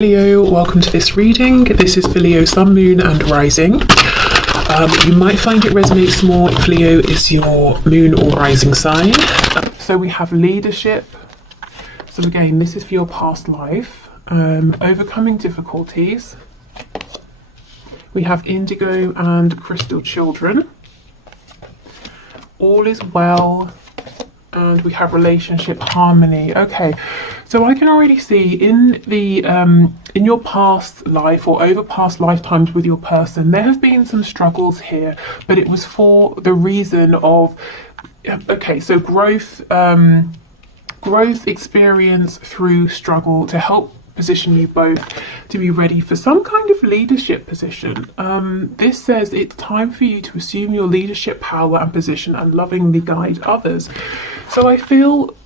Leo, welcome to this reading. This is for Leo, Sun, Moon and Rising. You might find it resonates more if Leo is your moon or rising sign. So we have leadership. So again, this is for your past life. Overcoming difficulties. We have indigo and crystal children. All is well. And we have relationship harmony. Okay, so I can already see in the in your past life or over past lifetimes with your person, there have been some struggles here, but it was for the reason of so growth, growth experience through struggle to help position you both to be ready for some kind of leadership position. This says it's time for you to assume your leadership power and position and lovingly guide others. So I feel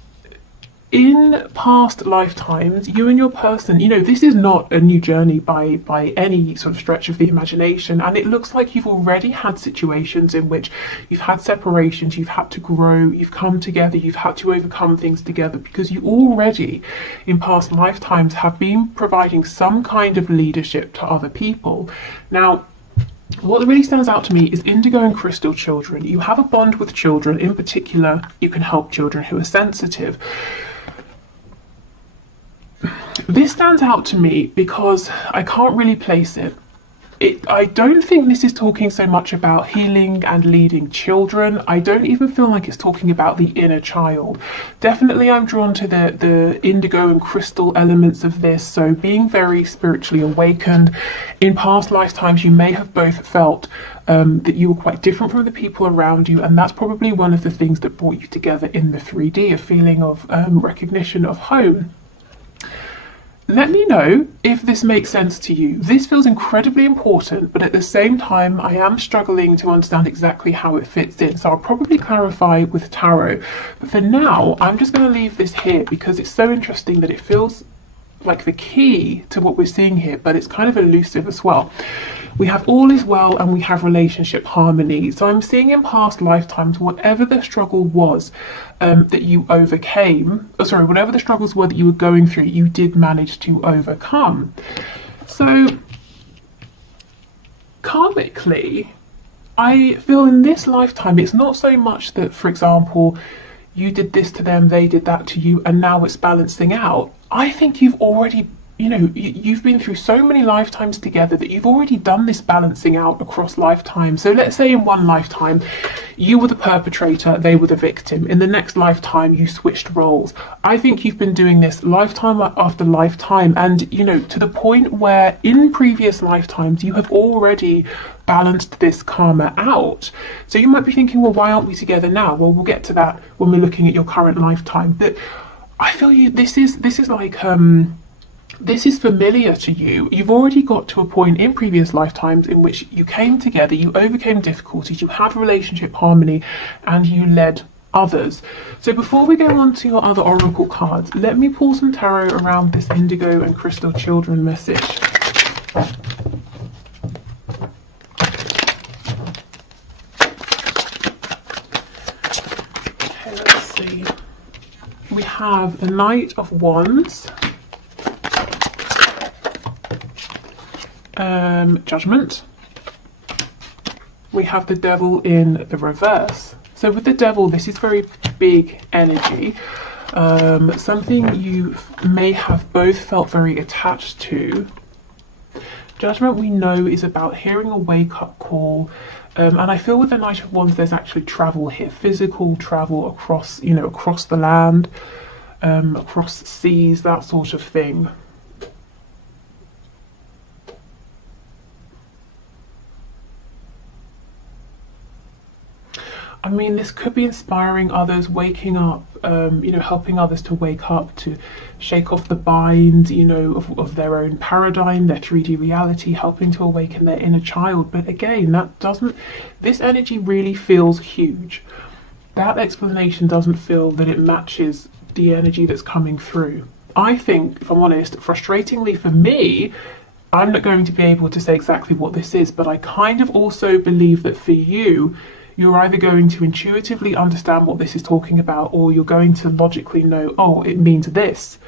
in past lifetimes, you and your person, this is not a new journey by any sort of stretch of the imagination. And it looks like you've already had situations in which you've had separations, you've had to grow, you've come together, you've had to overcome things together, because you already in past lifetimes have been providing some kind of leadership to other people. Now, what really stands out to me is indigo and crystal children. You have a bond with children. In particular, you can help children who are sensitive. This stands out to me because I can't really place it. I don't think this is talking so much about healing and leading children. I don't even feel like it's talking about the inner child. Definitely I'm drawn to the indigo and crystal elements of this, so being very spiritually awakened. In past lifetimes you may have both felt that you were quite different from the people around you, and that's probably one of the things that brought you together in the 3D, a feeling of recognition of home. Let me know if this makes sense to you. This feels incredibly important, but at the same time, I am struggling to understand exactly how it fits in. So I'll probably clarify with tarot. But for now, I'm just going to leave this here because it's so interesting that it feels like the key to what we're seeing here, but it's kind of elusive as well. We have all is well and we have relationship harmony. So I'm seeing in past lifetimes, whatever the struggle was that you overcame, whatever the struggles were that you were going through, you did manage to overcome. So karmically, I feel in this lifetime, it's not so much that, for example, you did this to them, they did that to you, and now it's balancing out. I think you've already, you've been through so many lifetimes together that you've already done this balancing out across lifetime. So let's say in one lifetime, you were the perpetrator, they were the victim. In the next lifetime, you switched roles. I think you've been doing this lifetime after lifetime, and, to the point where in previous lifetimes, you have already balanced this karma out. So you might be thinking, well, why aren't we together now? Well, we'll get to that when we're looking at your current lifetime. But I feel this is like this is familiar to you. You've already got to a point in previous lifetimes in which you came together, you overcame difficulties, you had relationship harmony, and you led others. So before we go on to your other oracle cards, let me pull some tarot around this indigo and crystal children message. Okay, let's see. We have the Knight of Wands, Judgment. We have the Devil in the reverse. So with the Devil, this is very big energy, something you may have both felt very attached to. Judgment, we know, is about hearing a wake-up call, and I feel with the Knight of Wands there's actually travel here, physical travel across across the land, across seas, that sort of thing. I mean, this could be inspiring others, waking up, helping others to wake up, to shake off the binds, of their own paradigm, their 3D reality, helping to awaken their inner child. But again, this energy really feels huge. That explanation doesn't feel that it matches the energy that's coming through. I think, if I'm honest, frustratingly for me, I'm not going to be able to say exactly what this is, but I kind of also believe that for you, you're either going to intuitively understand what this is talking about, or you're going to logically know, oh, it means this.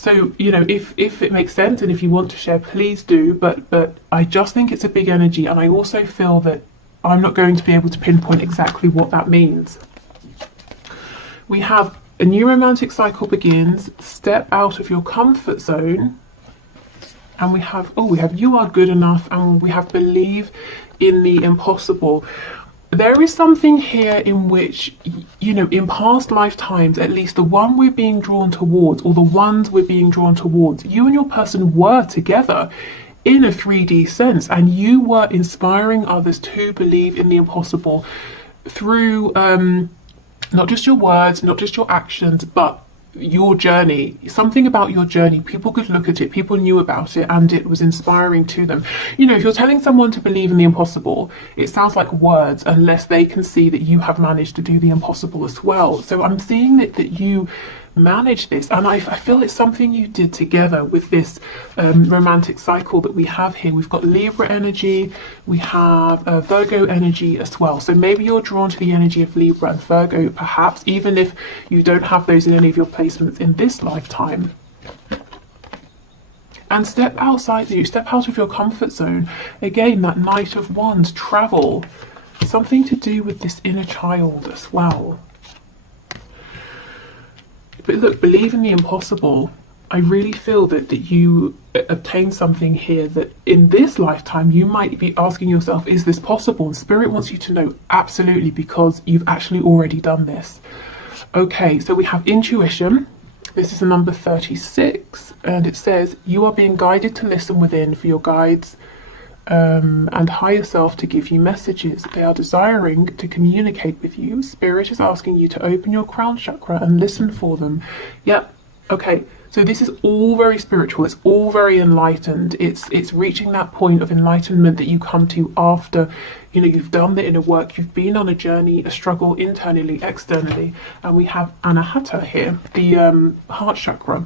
So, you know, if it makes sense and if you want to share, please do. But I just think it's a big energy, and I also feel that I'm not going to be able to pinpoint exactly what that means. We have a new romantic cycle begins, step out of your comfort zone, and we have you are good enough, and we have believe in the impossible. There is something here in which, you know, in past lifetimes, at least the one we're being drawn towards, or the ones we're being drawn towards, you and your person were together in a 3D sense, and you were inspiring others to believe in the impossible through not just your words, not just your actions, but your journey. Something about your journey, people could look at it, people knew about it, and it was inspiring to them. You know, if you're telling someone to believe in the impossible, it sounds like words unless they can see that you have managed to do the impossible as well. So I'm seeing that you manage this, and I feel it's something you did together with this romantic cycle that we have here. We've got Libra energy, we have Virgo energy as well, so maybe you're drawn to the energy of Libra and Virgo, perhaps even if you don't have those in any of your placements in this lifetime. And step out of your comfort zone. Again, that Knight of Wands, travel, something to do with this inner child as well. But look, believe in the impossible. I really feel that you obtain something here that in this lifetime you might be asking yourself, is this possible? And Spirit wants you to know absolutely, because you've actually already done this. Okay, so we have intuition. This is the number 36, and it says, you are being guided to listen within for your guides and higher self to give you messages. They are desiring to communicate with you. Spirit is asking you to open your crown chakra and listen for them. Yep. Okay. So this is all very spiritual. It's all very enlightened. It's reaching that point of enlightenment that you come to after, you know, you've done the inner work. You've been on a journey, a struggle internally, externally, and we have Anahata here, the heart chakra.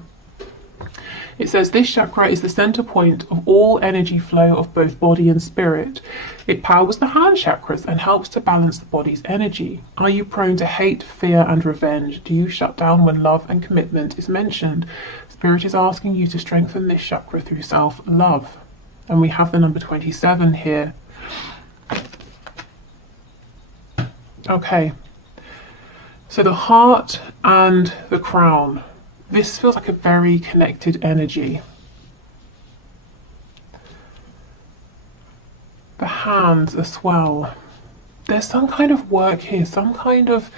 It says this chakra is the center point of all energy flow of both body and spirit. It powers the hand chakras and helps to balance the body's energy. Are you prone to hate, fear, and revenge? Do you shut down when love and commitment is mentioned? Spirit is asking you to strengthen this chakra through self-love. And we have the number 27 here. Okay. So the heart and the crown. This feels like a very connected energy. The hands as well. There's some kind of work here, some kind of,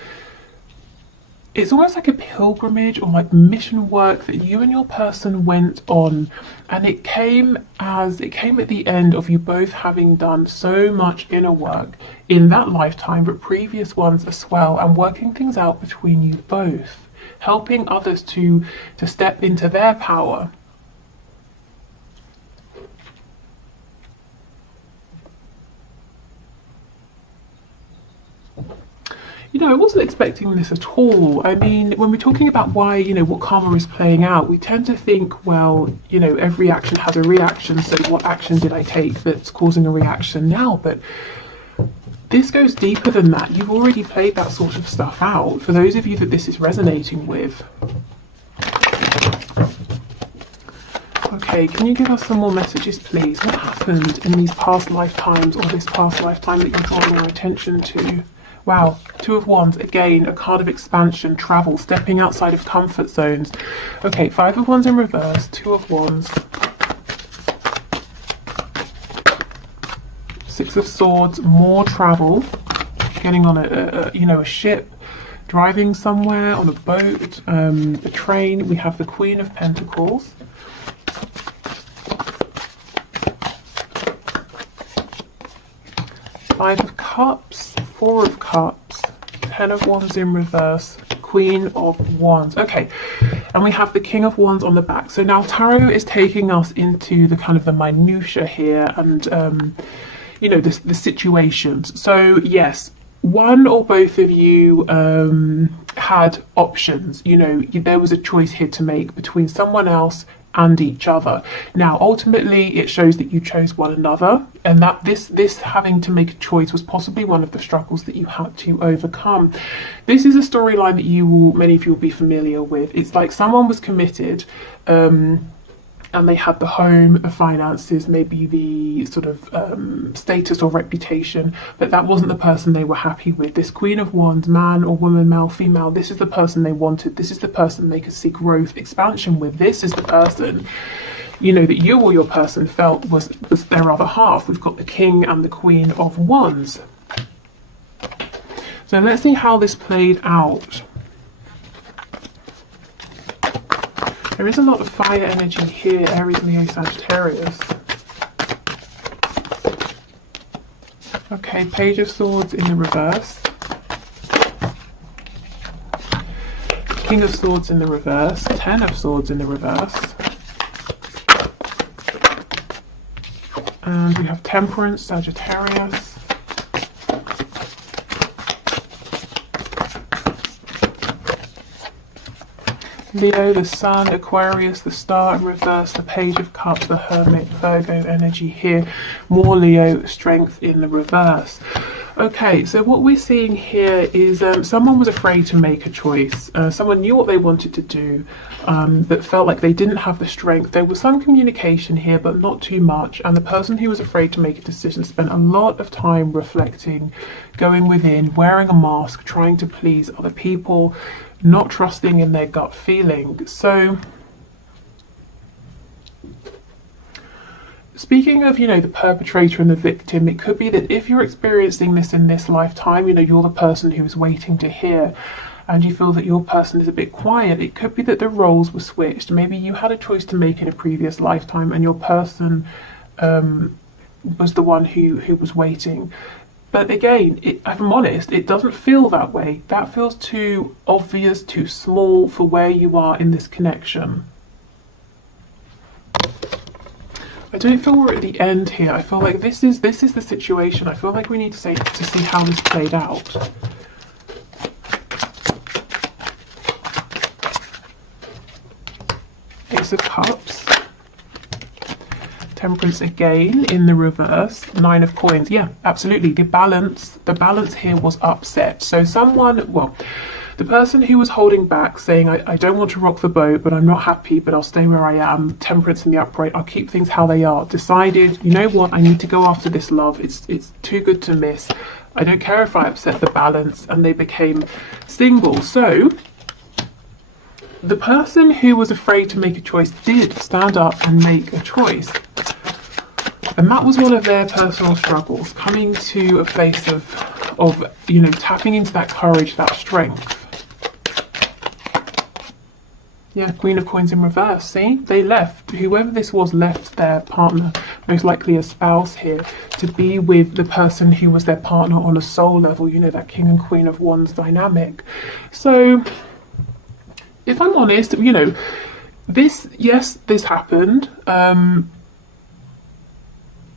it's almost like a pilgrimage or like mission work that you and your person went on, and it came at the end of you both having done so much inner work in that lifetime, but previous ones as well, and working things out between you both, helping others to step into their power. You know, I wasn't expecting this at all. I mean, when we're talking about why, you know, what karma is playing out, we tend to think, well, you know, every action has a reaction, so what action did I take that's causing a reaction now? But this goes deeper than that. You've already played that sort of stuff out. For those of you that this is resonating with. Okay, can you give us some more messages, please? What happened in these past lifetimes, or this past lifetime that you're drawing our attention to? Wow, Two of Wands, again, a card of expansion, travel, stepping outside of comfort zones. Okay, Five of Wands in reverse, Two of Wands. Six of Swords, more travel, getting on a ship, driving somewhere, on a boat, a train. We have the Queen of Pentacles. Five of Cups, Four of Cups, Ten of Wands in reverse, Queen of Wands. Okay, and we have the King of Wands on the back. So now Tarot is taking us into the kind of the minutiae here, and you know, the situations. So yes, one or both of you had options. You know, there was a choice here to make between someone else and each other. Now, ultimately, it shows that you chose one another, and that this having to make a choice was possibly one of the struggles that you had to overcome. This is a storyline that many of you will be familiar with. It's like someone was committed, and they had the home, the finances, maybe the sort of status or reputation, but that wasn't the person they were happy with. This Queen of Wands, man or woman, male, female, this is the person they wanted. This is the person they could see growth, expansion with. This is the person, you know, that you or your person felt was their other half. We've got the King and the Queen of Wands. So let's see how this played out. There is a lot of fire energy here, Aries, Leo, Sagittarius. Okay, Page of Swords in the reverse. King of Swords in the reverse. Ten of Swords in the reverse. And we have Temperance, Sagittarius. Leo, the Sun, Aquarius, the Star in reverse, the Page of Cups, the Hermit, Virgo energy here. More Leo, Strength in the reverse. Okay, so what we're seeing here is someone was afraid to make a choice. Someone knew what they wanted to do, but felt like they didn't have the strength. There was some communication here, but not too much. And the person who was afraid to make a decision spent a lot of time reflecting, going within, wearing a mask, trying to please other people, not trusting in their gut feeling. So speaking of, you know, the perpetrator and the victim, it could be that if you're experiencing this in this lifetime, you know, you're the person who is waiting to hear, and you feel that your person is a bit quiet. It could be that the roles were switched. Maybe you had a choice to make in a previous lifetime, and your person was the one who was waiting. But again, if I'm honest, it doesn't feel that way. That feels too obvious, too small for where you are in this connection. I don't feel we're at the end here. I feel like this is the situation. I feel like we need to see how this played out. Ace of Cups. Temperance again in the reverse. Nine of Coins. Yeah, absolutely. The balance here was upset. So someone, well, the person who was holding back, saying, I don't want to rock the boat, but I'm not happy, but I'll stay where I am. Temperance in the upright. I'll keep things how they are. Decided, you know what? I need to go after this love. It's too good to miss. I don't care if I upset the balance, and they became single. So the person who was afraid to make a choice did stand up and make a choice. And that was one of their personal struggles, coming to a place of you know, tapping into that courage, that strength. Yeah, Queen of Coins in reverse. See, they left. Whoever this was left their partner, most likely a spouse here, to be with the person who was their partner on a soul level. You know, that King and Queen of Wands dynamic. So, if I'm honest, you know, this happened.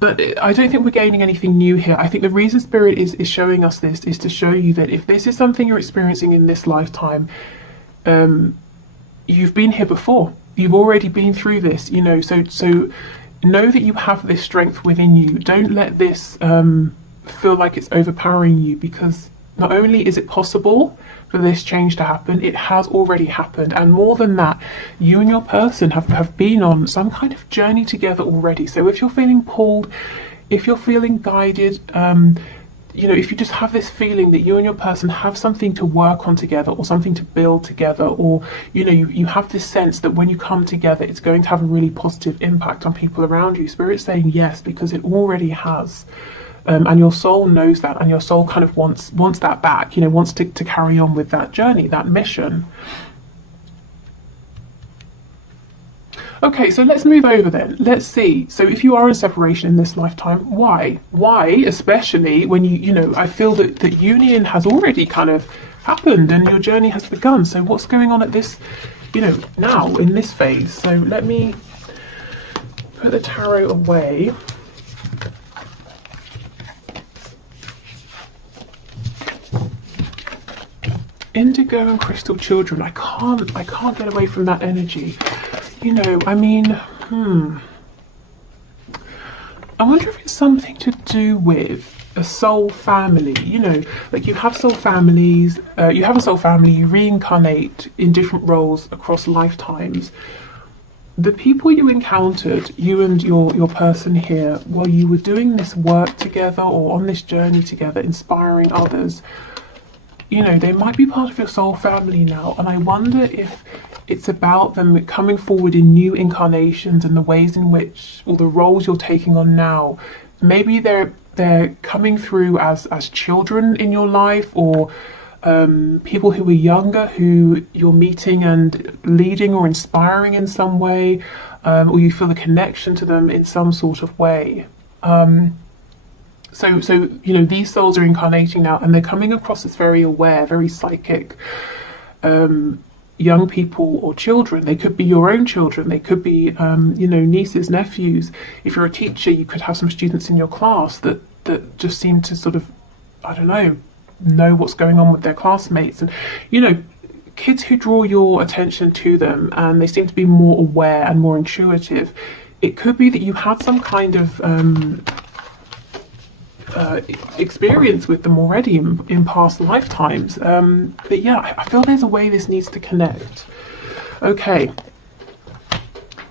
But I don't think we're gaining anything new here. I think the reason Spirit is showing us this is to show you that if this is something you're experiencing in this lifetime, you've been here before. You've already been through this, you know, so know that you have this strength within you. Don't let this feel like it's overpowering you, because not only is it possible for this change to happen, it has already happened. And more than that, you and your person have been on some kind of journey together already. So if you're feeling pulled, if you're feeling guided, you know, if you just have this feeling that you and your person have something to work on together, or something to build together, or, you know, you have this sense that when you come together, it's going to have a really positive impact on people around you. Spirit's saying yes, because it already has. And your soul knows that, and your soul kind of wants that back, you know, wants to carry on with that journey, that mission. Okay, so let's move over then. Let's see. So if you are in separation in this lifetime, why? Why, especially when you know, I feel that union has already kind of happened and your journey has begun. So what's going on at this, you know, now in this phase? So let me put the tarot away. Indigo and Crystal Children. I can't get away from that energy. You know, I mean, I wonder if it's something to do with a soul family. You know, like you have soul families, you have a soul family, you reincarnate in different roles across lifetimes. The people you encountered, you and your person here, while you were doing this work together or on this journey together, inspiring others, you know, they might be part of your soul family now. And I wonder if it's about them coming forward in new incarnations and the ways in which, or the roles you're taking on now. Maybe they're coming through as children in your life, or people who are younger who you're meeting and leading or inspiring in some way, or you feel a connection to them in some sort of way. So you know, these souls are incarnating now, and they're coming across as very aware, very psychic, young people or children. They could be your own children. They could be, you know, nieces, nephews. If you're a teacher, you could have some students in your class that just seem to sort of, I don't know what's going on with their classmates, and you know, kids who draw your attention to them, and they seem to be more aware and more intuitive. It could be that you had some kind of experience with them already in past lifetimes. But yeah, I feel there's a way this needs to connect. Okay,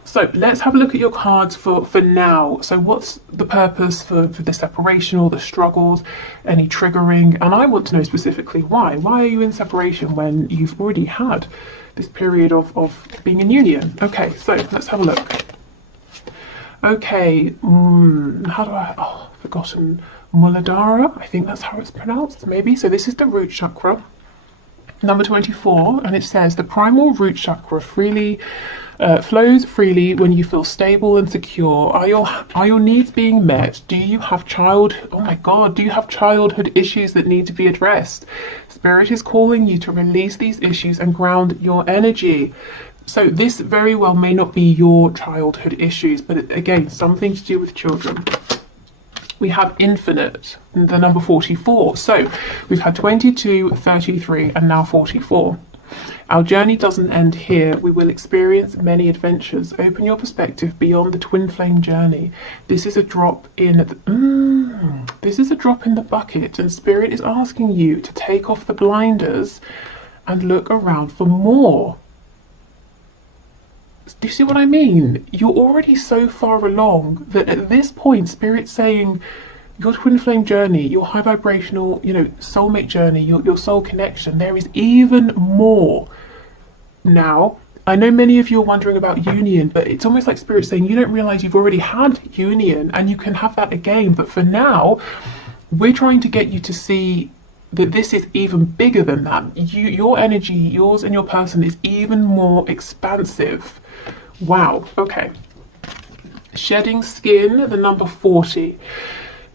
so let's have a look at your cards for now. So what's the purpose for the separation or the struggles, any triggering? And I want to know specifically why. Why are you in separation when you've already had this period of being in union? Okay, so let's have a look. Okay, how do I, forgotten, Muladhara, I think that's how it's pronounced, maybe. So this is the root chakra, number 24, and it says the primal root chakra flows freely when you feel stable and secure. Are your needs being met? Do you have do you have childhood issues that need to be addressed? Spirit is calling you to release these issues and ground your energy. So this very well may not be your childhood issues, but again, something to do with children. We have infinite, the number 44. So we've had 22, 33, and now 44. Our journey doesn't end here. We will experience many adventures. Open your perspective beyond the twin flame journey. This is a drop in the bucket, and Spirit is asking you to take off the blinders and look around for more. Do you see what I mean? You're already so far along that at this point, Spirit's saying your twin flame journey, your high vibrational, you know, soulmate journey, your soul connection, there is even more. Now, I know many of you are wondering about union, but it's almost like Spirit saying you don't realize you've already had union and you can have that again. But for now, we're trying to get you to see that this is even bigger than that. Your energy, yours and your person, is even more expansive. Wow, okay. Shedding skin, the number 40.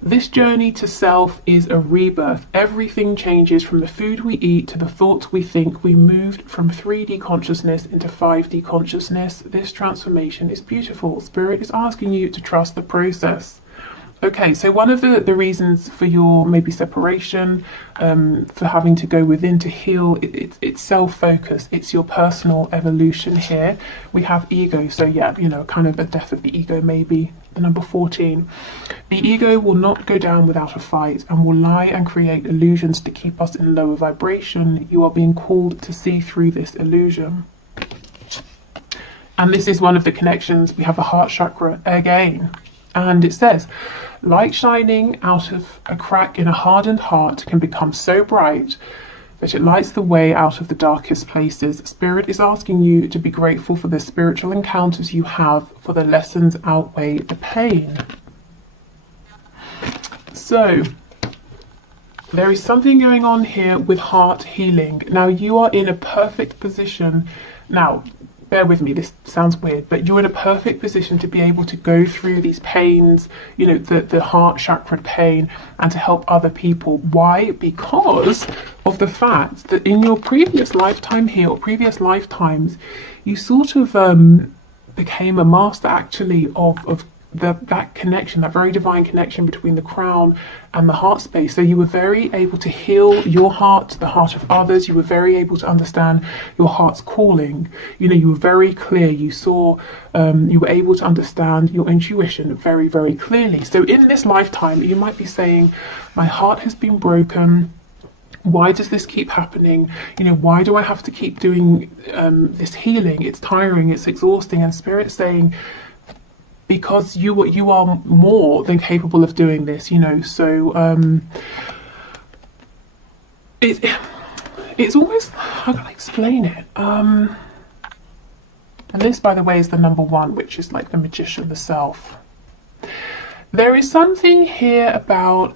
This journey to self is a rebirth. Everything changes from the food we eat to the thoughts we think. We moved from 3D consciousness into 5D consciousness. This transformation is beautiful. Spirit is asking you to trust the process. Okay, so one of the reasons for your maybe separation, for having to go within to heal, it's self-focus. It's your personal evolution here. We have ego, so yeah, you know, kind of a death of the ego maybe. The number 14. The ego will not go down without a fight and will lie and create illusions to keep us in lower vibration. You are being called to see through this illusion. And this is one of the connections. We have the heart chakra again. And it says, light shining out of a crack in a hardened heart can become so bright that it lights the way out of the darkest places. Spirit is asking you to be grateful for the spiritual encounters you have, for the lessons outweigh the pain. So, there is something going on here with heart healing. Now, you are in a perfect position. Now, bear with me, this sounds weird, but you're in a perfect position to be able to go through these pains, you know, the heart chakra pain, and to help other people. Why? Because of the fact that in your previous lifetime here, or previous lifetimes, you sort of became a master actually of that connection, that very divine connection between the crown and the heart space. So you were very able to heal your heart, the heart of others. You were very able to understand your heart's calling. You know, you were very clear. You saw, you were able to understand your intuition very, very clearly. So in this lifetime, you might be saying, my heart has been broken. Why does this keep happening? You know, why do I have to keep doing this healing? It's tiring, it's exhausting. And Spirit's saying, because you are more than capable of doing this, you know. So it's almost, how can I explain it? And this, by the way, is the number one, which is like the magician, the self. There is something here about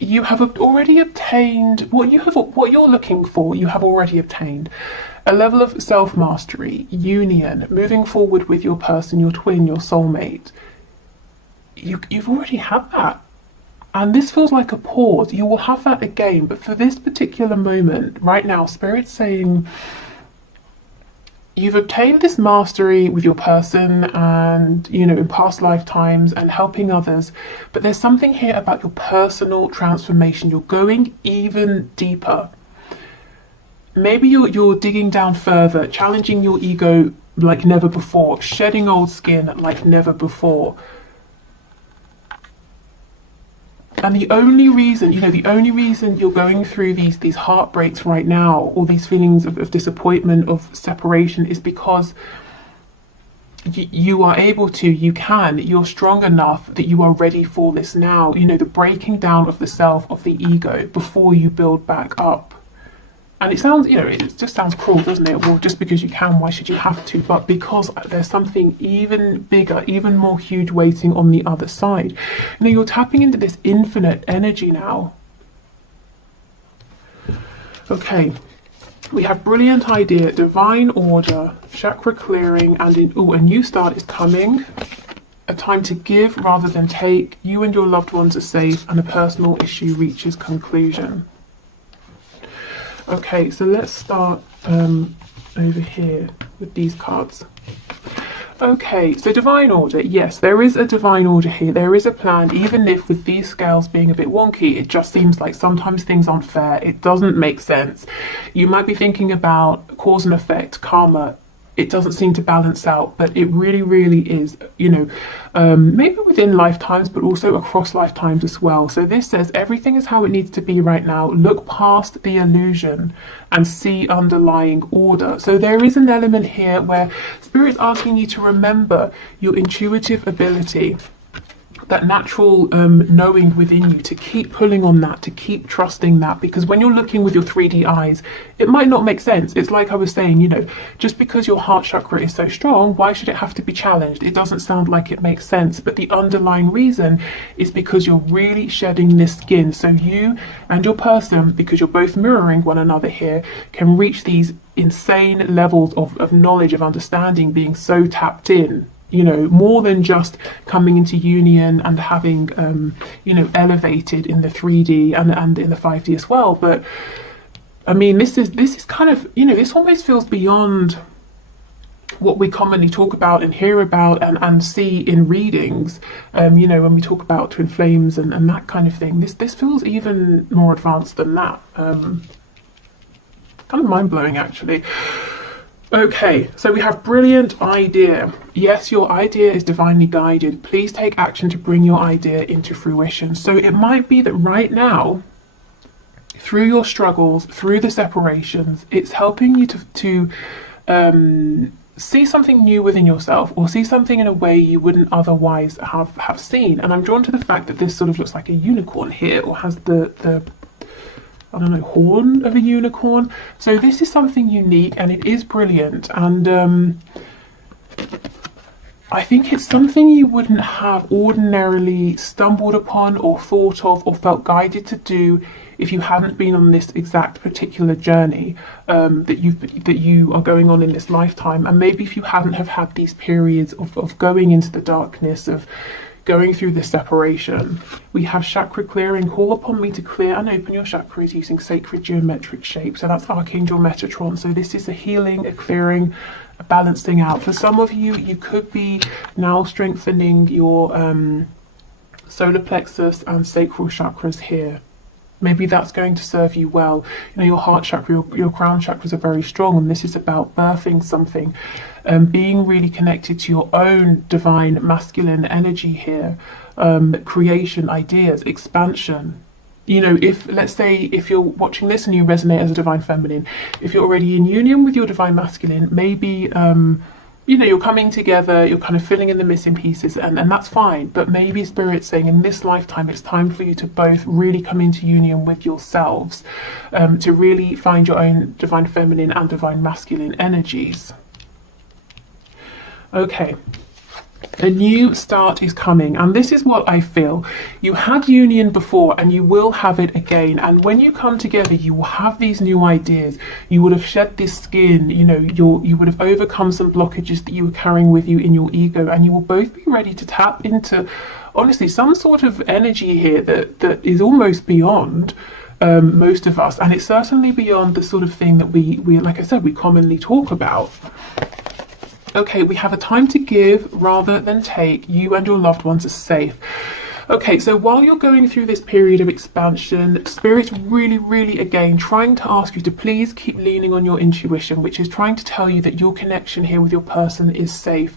you have already obtained what you're looking for. You have already obtained a level of self-mastery, union, moving forward with your person, your twin, your soulmate. You've already had that. And this feels like a pause. You will have that again. But for this particular moment, right now, Spirit's saying, you've obtained this mastery with your person and, you know, in past lifetimes and helping others. But there's something here about your personal transformation. You're going even deeper. Maybe you're digging down further, challenging your ego like never before, shedding old skin like never before. And the only reason you're going through these heartbreaks right now, or these feelings of disappointment, of separation, is because you are able to, you're strong enough that you are ready for this now. You know, the breaking down of the self, of the ego, before you build back up. And it sounds, you know, it just sounds cruel, doesn't it? Well, just because you can, why should you have to? But because there's something even bigger, even more huge waiting on the other side. You know, you're tapping into this infinite energy now. Okay, we have brilliant idea, divine order, chakra clearing, and a new start is coming. A time to give rather than take. You and your loved ones are safe, and a personal issue reaches conclusion. Okay, so let's start over here with these cards. Okay, so divine order. Yes, there is a divine order here. There is a plan, even if with these scales being a bit wonky, it just seems like sometimes things aren't fair. It doesn't make sense. You might be thinking about cause and effect, karma. It doesn't seem to balance out, but it really, really is, you know, maybe within lifetimes, but also across lifetimes as well. So this says everything is how it needs to be right now. Look past the illusion and see underlying order. So there is an element here where Spirit's asking you to remember your intuitive ability, that natural knowing within you, to keep pulling on that, to keep trusting that, because when you're looking with your 3D eyes, it might not make sense. It's like I was saying, you know, just because your heart chakra is so strong, why should it have to be challenged? It doesn't sound like it makes sense, but the underlying reason is because you're really shedding this skin. So you and your person, because you're both mirroring one another here, can reach these insane levels of knowledge, of understanding, being so tapped in. You know, more than just coming into union and having, you know, elevated in the 3D and in the 5D as well. But I mean, this is kind of, you know, this almost feels beyond what we commonly talk about and hear about and see in readings. You know, when we talk about twin flames and that kind of thing, this feels even more advanced than that. Kind of mind blowing, actually. Okay, so we have brilliant idea. Yes, your idea is divinely guided. Please take action to bring your idea into fruition. So it might be that right now, through your struggles, through the separations, it's helping you to see something new within yourself, or see something in a way you wouldn't otherwise have seen. And I'm drawn to the fact that this sort of looks like a unicorn here, or has the I don't know, horn of a unicorn. So this is something unique, and it is brilliant. And I think it's something you wouldn't have ordinarily stumbled upon or thought of or felt guided to do if you hadn't been on this exact particular journey that you are going on in this lifetime. And maybe if you hadn't have had these periods of going into the darkness, of, going through this separation. We have chakra clearing. Call upon me to clear and open your chakras using sacred geometric shapes. So that's Archangel Metatron. So this is a healing, a clearing, a balancing out. For some of you, you could be now strengthening your solar plexus and sacral chakras here. Maybe that's going to serve you well. You know, your heart chakra, your crown chakras are very strong, and this is about birthing something, being really connected to your own divine masculine energy here, creation, ideas, expansion. You know, if, let's say, if you're watching this and you resonate as a divine feminine, if you're already in union with your divine masculine, maybe you know, you're coming together, you're kind of filling in the missing pieces, and that's fine. But maybe Spirit's saying in this lifetime, it's time for you to both really come into union with yourselves, to really find your own divine feminine and divine masculine energies. Okay. A new start is coming, and this is what I feel. You had union before and you will have it again, and when you come together you will have these new ideas. You would have shed this skin, you know, you would have overcome some blockages that you were carrying with you in your ego, and you will both be ready to tap into, honestly, some sort of energy here that is almost beyond most of us, and it's certainly beyond the sort of thing that we like I said, we commonly talk about. Okay, we have a time to give rather than take. You and your loved ones are safe. Okay, so while you're going through this period of expansion, Spirit's really, again, trying to ask you to please keep leaning on your intuition, which is trying to tell you that your connection here with your person is safe.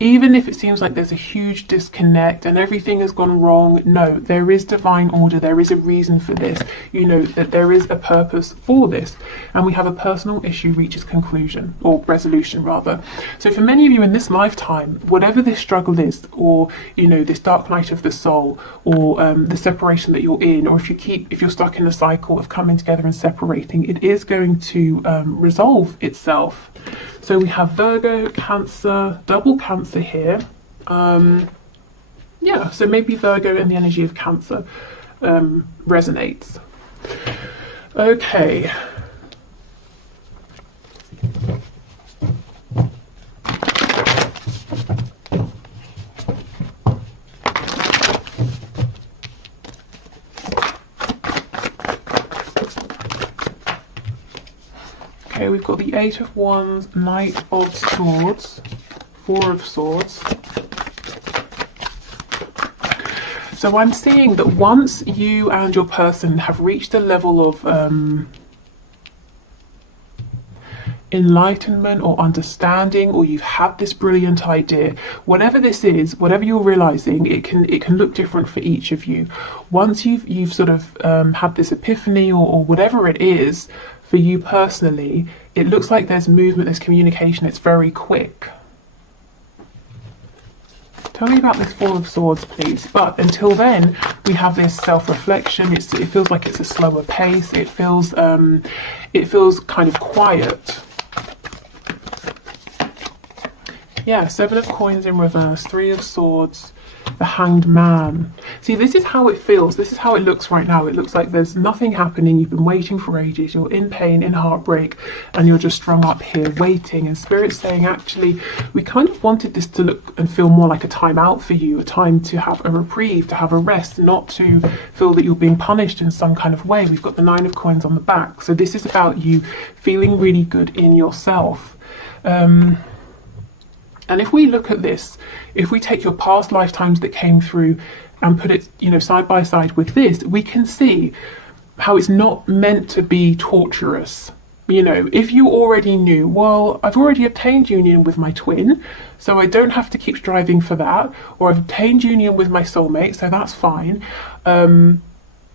Even if it seems like there's a huge disconnect and everything has gone wrong, no, there is divine order. There is a reason for this. You know that there is a purpose for this. And we have a personal issue reaches conclusion, or resolution rather. So for many of you in this lifetime, whatever this struggle is, or, you know, this dark night of the soul, or the separation that you're in, or if you're stuck in a cycle of coming together and separating, it is going to resolve itself. So we have Virgo, Cancer, double Cancer here. Yeah, so maybe Virgo and the energy of Cancer resonates. Okay. Okay, we've got the Eight of Wands, Knight of Swords, Four of Swords. So I'm seeing that once you and your person have reached a level of enlightenment or understanding, or you've had this brilliant idea, whatever this is, whatever you're realizing, it can look different for each of you. Once you've sort of had this epiphany, or whatever it is for you personally, it looks like there's movement, there's communication, it's very quick. Tell me about this Four of Swords, please. But until then, we have this self-reflection. It feels like it's a slower pace. It feels kind of quiet. Yeah, Seven of Coins in reverse, Three of Swords, the Hanged Man. See, this is how it feels. This is how it looks right now. It looks like there's nothing happening. You've been waiting for ages. You're in pain, in heartbreak, and you're just strung up here waiting. And Spirit's saying, actually, we kind of wanted this to look and feel more like a time out for you, a time to have a reprieve, to have a rest, not to feel that you're being punished in some kind of way. We've got the Nine of Coins on the back. So this is about you feeling really good in yourself. And if we look at this, if we take your past lifetimes that came through and put it, you know, side by side with this, we can see how it's not meant to be torturous. You know, if you already knew, well, I've already obtained union with my twin, so I don't have to keep striving for that, or I've obtained union with my soulmate, so that's fine. And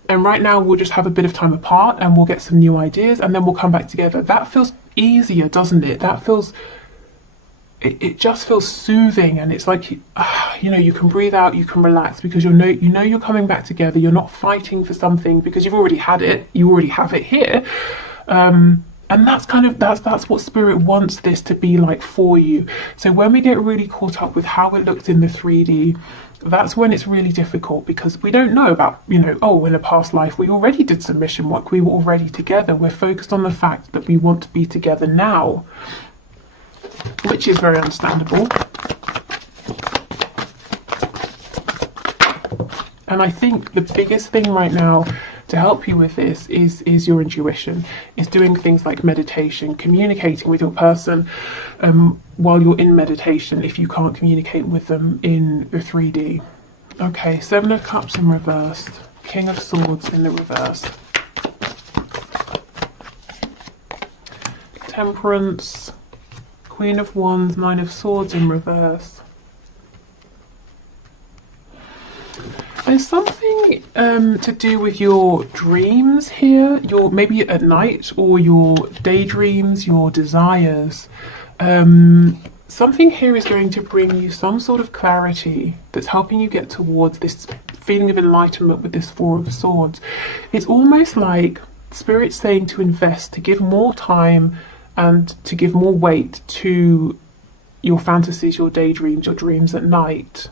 right now we'll just have a bit of time apart and we'll get some new ideas and then we'll come back together. That feels easier, doesn't it? That feels... It just feels soothing, and it's like, you know, you can breathe out, you can relax, because you know you're coming back together. You're not fighting for something because you've already had it. You already have it here, and that's what Spirit wants this to be like for you. So when we get really caught up with how it looks in the 3D, that's when it's really difficult, because we don't know about, you know, oh, in a past life we already did some mission work. We were already together. We're focused on the fact that we want to be together now, which is very understandable. And I think the biggest thing right now to help you with this is your intuition, is doing things like meditation, communicating with your person while you're in meditation if you can't communicate with them in the 3D. Okay, Seven of Cups in reverse, King of Swords in the reverse, Temperance, Queen of Wands, Nine of Swords in reverse. There's something to do with your dreams here, maybe at night, or your daydreams, your desires. Something here is going to bring you some sort of clarity that's helping you get towards this feeling of enlightenment with this Four of Swords. It's almost like Spirit's saying to invest, to give more time and to give more weight to your fantasies, your daydreams, your dreams at night.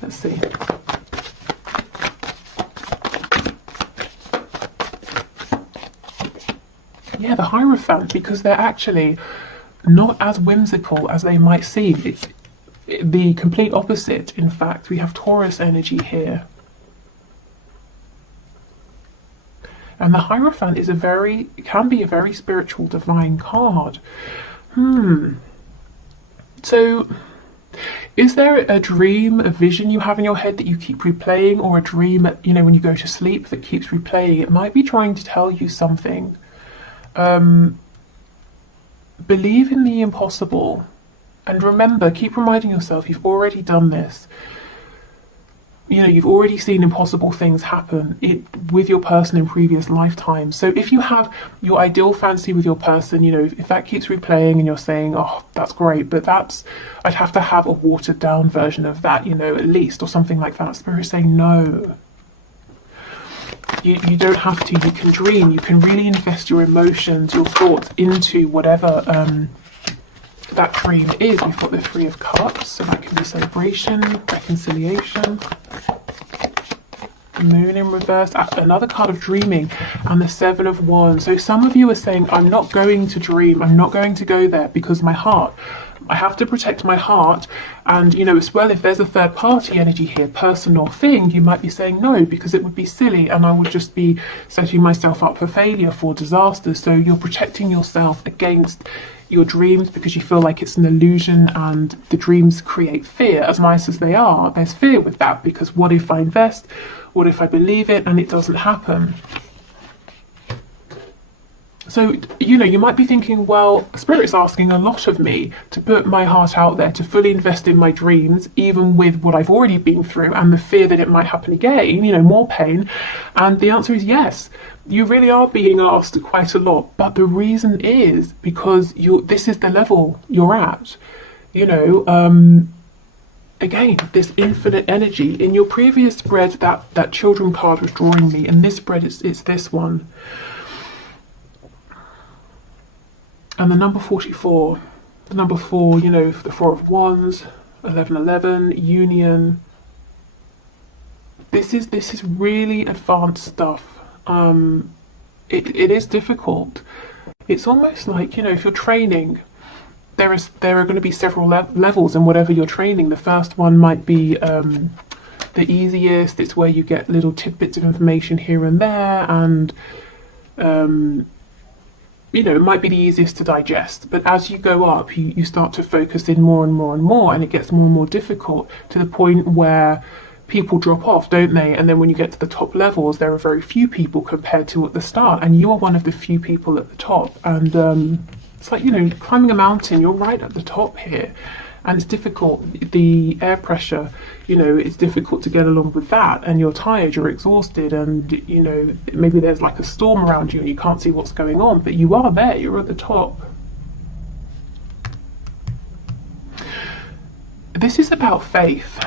Let's see. Yeah, the Hierophant, because they're actually not as whimsical as they might seem. It's the complete opposite. In fact, we have Taurus energy here. And the Hierophant is can be a very spiritual, divine card. So, is there a dream, a vision you have in your head that you keep replaying, or a dream, when you go to sleep that keeps replaying? It might be trying to tell you something. Believe in the impossible. And remember, keep reminding yourself you've already done this. You've already seen impossible things happen with your person in previous lifetimes. So if you have your ideal fantasy with your person, if that keeps replaying and you're saying, oh, that's great, but I'd have to have a watered down version of that, at least, or something like that. Spirit's saying, no. You don't have to. You can dream. You can really invest your emotions, your thoughts into whatever that dream is. We've got the Three of Cups, so that can be celebration, reconciliation. Moon in reverse, another card of dreaming, and the Seven of Wands. So some of you are saying, I'm not going to dream, I'm not going to go there because my heart, I have to protect my heart. And as well, if there's a third party energy here, person or thing, you might be saying no because it would be silly and I would just be setting myself up for failure, for disaster. So you're protecting yourself against your dreams because you feel like it's an illusion, and the dreams create fear. As nice as they are, there's fear with that, because what if I invest? What if I believe it and it doesn't happen? So, you might be thinking, well, Spirit's asking a lot of me to put my heart out there, to fully invest in my dreams, even with what I've already been through and the fear that it might happen again, more pain. And the answer is yes. You really are being asked quite a lot, but the reason is because this is the level you're at. Again, this infinite energy. In your previous spread, that children card was drawing me, and this spread, it's this one. And the number 44, the number 4, the Four of Wands, 1111, Union. This is really advanced stuff. It is difficult. It's almost like, if you're training, there are going to be several levels in whatever you're training. The first one might be the easiest. It's where you get little tidbits of information here and there, and it might be the easiest to digest. But as you go up, you start to focus in more and more and more, and it gets more and more difficult, to the point where people drop off, don't they? And then when you get to the top levels, there are very few people compared to at the start, and you are one of the few people at the top. And it's like, climbing a mountain, you're right at the top here, and it's difficult. The air pressure, it's difficult to get along with that, and you're tired, you're exhausted, and maybe there's like a storm around you and you can't see what's going on, but you are there, you're at the top. This is about faith.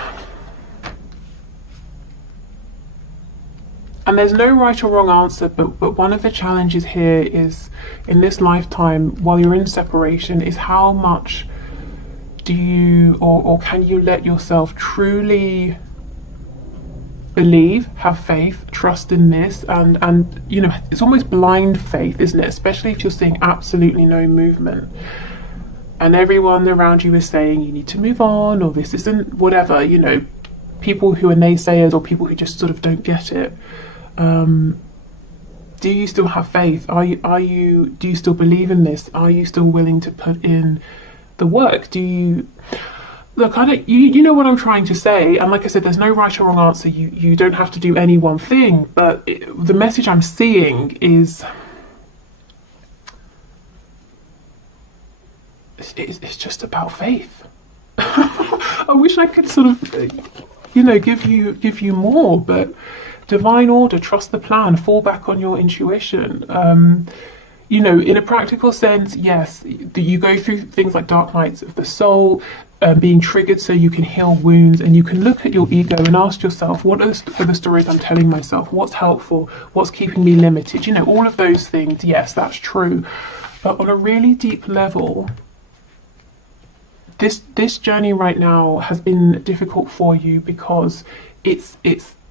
And there's no right or wrong answer, but one of the challenges here is, in this lifetime, while you're in separation, is how much do you, or can you let yourself truly believe, have faith, trust in this, and it's almost blind faith, isn't it? Especially if you're seeing absolutely no movement, and everyone around you is saying you need to move on, or this isn't whatever, people who are naysayers or people who just sort of don't get it, do you still have faith? Do you still believe in this? Are you still willing to put in the work? Do you look? I don't. You know what I'm trying to say. And like I said, there's no right or wrong answer. You don't have to do any one thing. But the message I'm seeing is it's just about faith. I wish I could sort of, give you more, but divine order, trust the plan, fall back on your intuition. In a practical sense, yes, you go through things like dark nights of the soul, being triggered so you can heal wounds, and you can look at your ego and ask yourself, what are the stories I'm telling myself? What's helpful? What's keeping me limited? All of those things, yes, that's true. But on a really deep level, this journey right now has been difficult for you because it's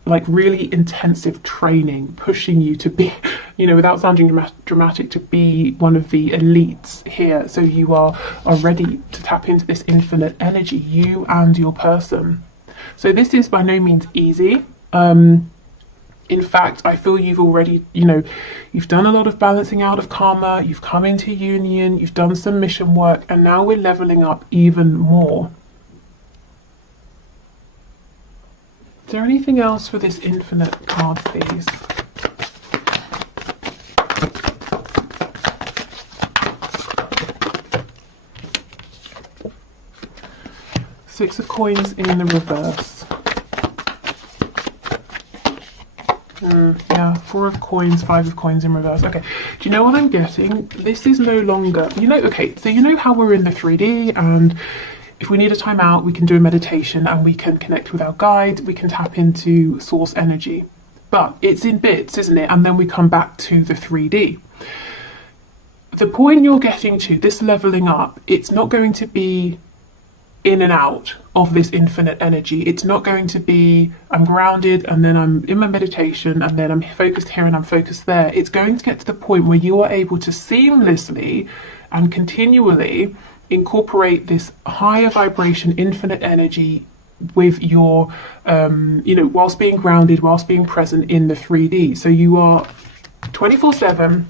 like really intensive training, pushing you to be, without sounding dramatic, to be one of the elites here. So you are ready to tap into this infinite energy, you and your person. So this is by no means easy. In fact, I feel you've already, you've done a lot of balancing out of karma, you've come into union, you've done some mission work, and now we're leveling up even more. Is there anything else for this infinite card, please? Six of Coins in the reverse. Yeah, Four of Coins, Five of Coins in reverse. Okay, do you know what I'm getting? This is no longer, okay, so you know how we're in the 3D, and if we need a time out, we can do a meditation and we can connect with our guide, we can tap into source energy. But it's in bits, isn't it? And then we come back to the 3D. The point you're getting to, this leveling up, it's not going to be in and out of this infinite energy. It's not going to be, I'm grounded and then I'm in my meditation and then I'm focused here and I'm focused there. It's going to get to the point where you are able to seamlessly and continually incorporate this higher vibration, infinite energy with your, whilst being grounded, whilst being present in the 3D. So you are 24/7,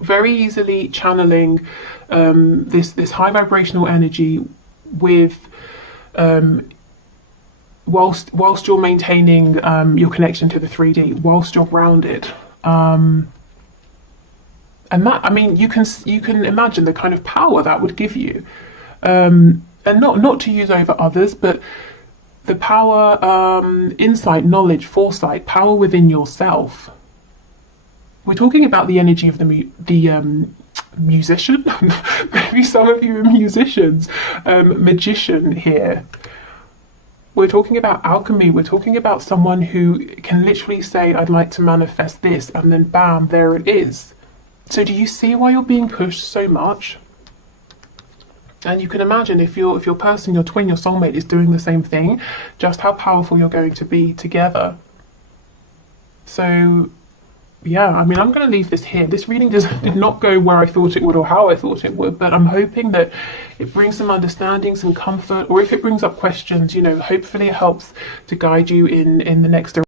very easily channeling this high vibrational energy with whilst you're maintaining your connection to the 3D, whilst you're grounded, and that, you can imagine the kind of power that would give you, and not to use over others, but the power, insight, knowledge, foresight, power within yourself. We're talking about the energy of the musician. Maybe some of you are musicians. Magician here. We're talking about alchemy. We're talking about someone who can literally say, I'd like to manifest this, and then bam, there it is. So do you see why you're being pushed so much? And you can imagine if your person, your twin, your soulmate is doing the same thing, just how powerful you're going to be together. So yeah, I'm going to leave this here. This reading did not go where I thought it would or how I thought it would, but I'm hoping that it brings some understanding, some comfort, or if it brings up questions, hopefully it helps to guide you in the next direction.